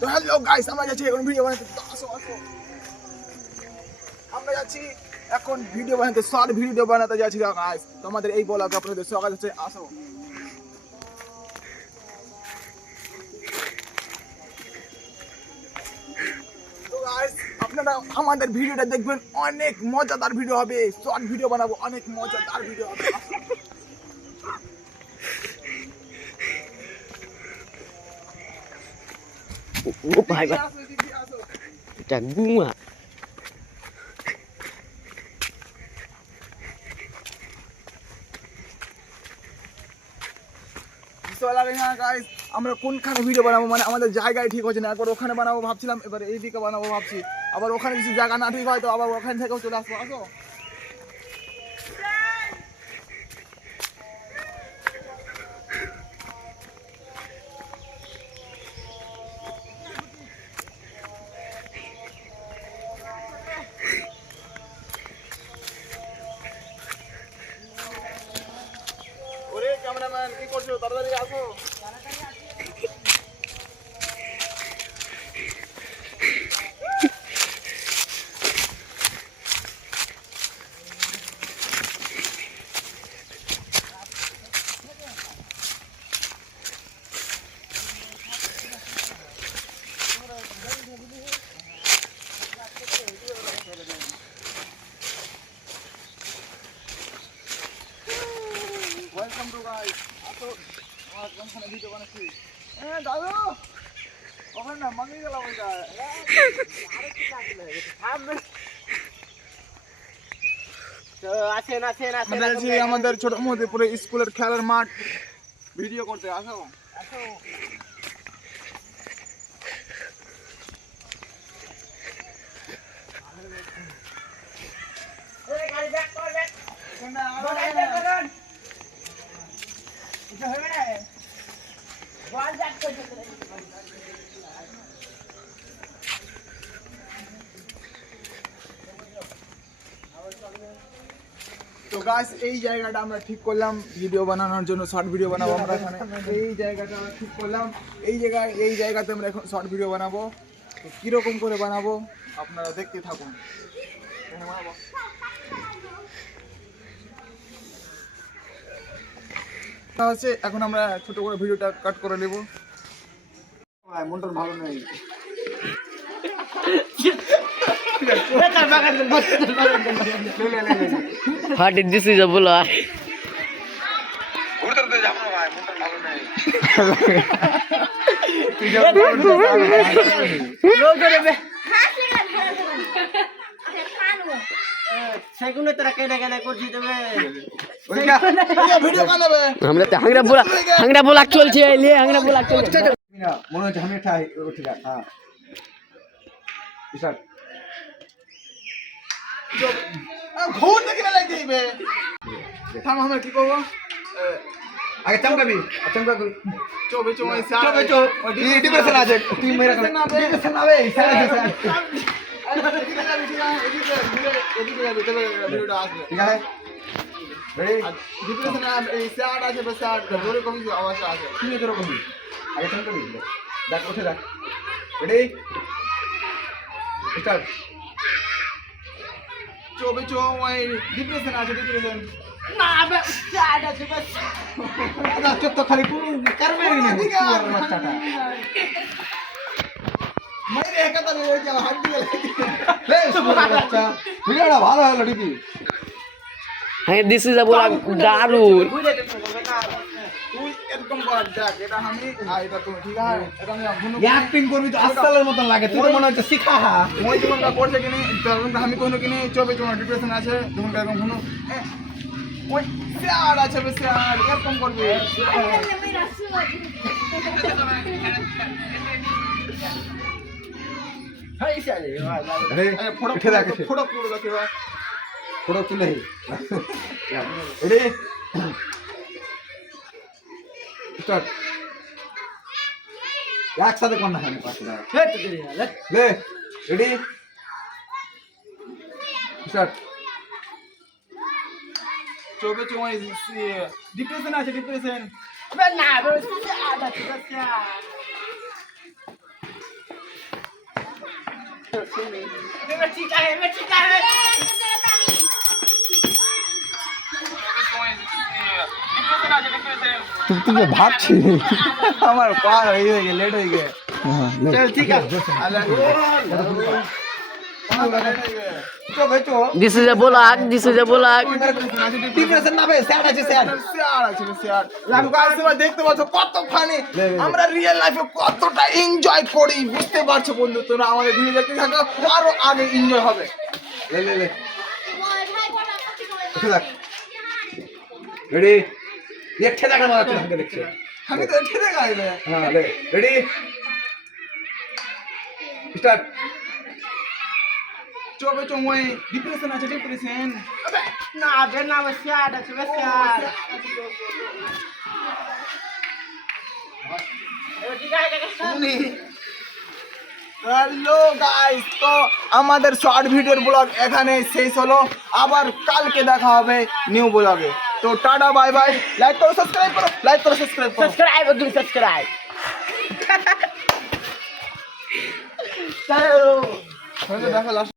তো hello guys, আমরা যাচ্ছি এখন ভিডিও বানাতে। আসো আসো, আমরা যাচ্ছি এখন ভিডিও বানাতে, শর্ট ভিডিও বানাতে যাচ্ছি গাইস। তো আমাদের এই ব্লগে আপনাদের স্বাগত আছে। আসো। তো গাইস, আপনারা আমাদের ভিডিওটা দেখবেন, অনেক মজাদার ভিডিও হবে। শর্ট ভিডিও বানাবো, অনেক মজাদার ভিডিও হবে। ও ভাই ভাই এটা গুয়া আমরা কোনখানে ভিডিও বানাবো, মানে আমাদের জায়গায় ঠিক হচ্ছে না। একবার ওখানে বানাবো ভাবছিলাম, এবার এইদিকে বানাবো ভাবছি। আবার ওখানে কিছু জায়গা না ঠিক হয় তো আবার ওখান থেকেও চলে আসবো। আসো। ওরে ক্যামেরাম্যান, কি করছো? তাড়াতাড়ি আসো। Welcome to guys. আসো, আমার কোনখানে ভিডিও বানাচ্ছি। দাদু ওখানে না মাগি গেলাম ওইটা। আছেন আছেন আমরা যাচ্ছি আমাদের ছোট মধ্যে স্কুলের খেলার মাঠ ভিডিও করতে। আসো আসো। তো গাইস, এই জায়গাটা আমরা ঠিক করলাম ভিডিও বানানোর জন্য, শর্ট ভিডিও বানাবো আমরা এখানে। এই জায়গাটা আমরা ঠিক করলাম, এই জায়গাতে আমরা এখন শর্ট ভিডিও বানাবো। তো কিরকম করে বানাবো আপনারা দেখতে থাকুন। তা হচ্ছে এখন আমরা ছোট করে ভিডিওটা কাট করে নেব। মনটা ভালো নেই। What did this is a bull? সেগুলো তোরা কেনা কেনা করছি তুমি ভিডিও বানাবে। আমরা তো হাংরা बोला চলছে লে হাংরা बोला চলছে না মনে হচ্ছে আমি ঠাই ঠিক আছে। হ্যাঁ স্টার্ট। ঘুর দেখি না লাগতে দিবে। থাম, আমরা কি করব? আগে চমকাবি, চমকাবি। চোবে চোবে চোবে চোবে ডিপ্রেশন আছে। তুই মেরা ডিপ্রেশন না বে, সারা আছে স্যার। এদিকে যাবি, ঠিক আছে? এদিকে যাবি, তবে ভিডিওটা আসবে। ঠিক আছে রেডি? ডিপ্রেশন এই স্যার আছে, বস স্যার জোরে কবি আওয়াজ আছে। তুই জোরে কবি, আগে চমকাবি। দেখ উঠে দেখ। Ready start. চোবে চোবে ডিপ্রেশন আছে, ডিপ্রেশন না বে স্যার আছে বস। না চুপ তো, খালি কোন করবে না বাচ্চাটা। মাইরে একাটা রে ওই জায়গা হাত দিয়ে লে বাচ্চা। ভিডিওটা ভালো হলো ঠিকই। হ্যাঁ দিস ইজ আ বুল দারুন তুই এরকম কর, দেখ এটা আমি আর এটা তুমি, ঠিক আছে? এটা আমি অ্যাক্টিং করবি তো আসসালের মতন লাগে। তুই তো মনে হচ্ছে শিখা মই জীবনটা করছে কিনি, তখন আমি কোনো কিনি চবে তোমার ডিপ্রেশন আছে, তখন এরকম কোনো ওই স্যার আছে, বে স্যার এরকম করবি। ফটো ফটো পুরো দেখে ভাই, ফটো তুলে রেডি স্টার্ট। একসাথে কর না, লে রেডি স্টার্ট। চোখে চোখে ডিপ্রেশন আছে, ডিপ্রেশন। তুই তো ভাবছিস আমার পা হয়ে গেছে লেট হয়ে গেছে চল ঠিক আছে This is a bullock. This is a bullock. Depression না ভাই স্যাড আছে স্যাড দেখতে পাচ্ছ কত ফানি আমরা রিয়েল লাইফে কতটা এনজয় করি বুঝতে পারছো বন্ধু তোরা আমাদের ভিডিও দেখতে থাকো আরো আগে এনজয় হবে লে রেডি এক ঠেলা কেন মারতে আমাকে দেখছো আমি তো ঠেলে গাইবে হ্যাঁ লে রেডি স্টার্ট চবে চমই ডিপ্রেশন আছে ডিপ্রেশন না বে না স্যাড আছে স্যাড হ্যালো গাইস তো আমাদের শর্ট ভিডিওর ব্লগ এখানে শেষ হলো আবার কালকে দেখা হবে নিউ ব্লগে তো টাটা বাই বাই লাইক করো সাবস্ক্রাইব করো Subscribe. Do subscribe. দেখো লাস্ট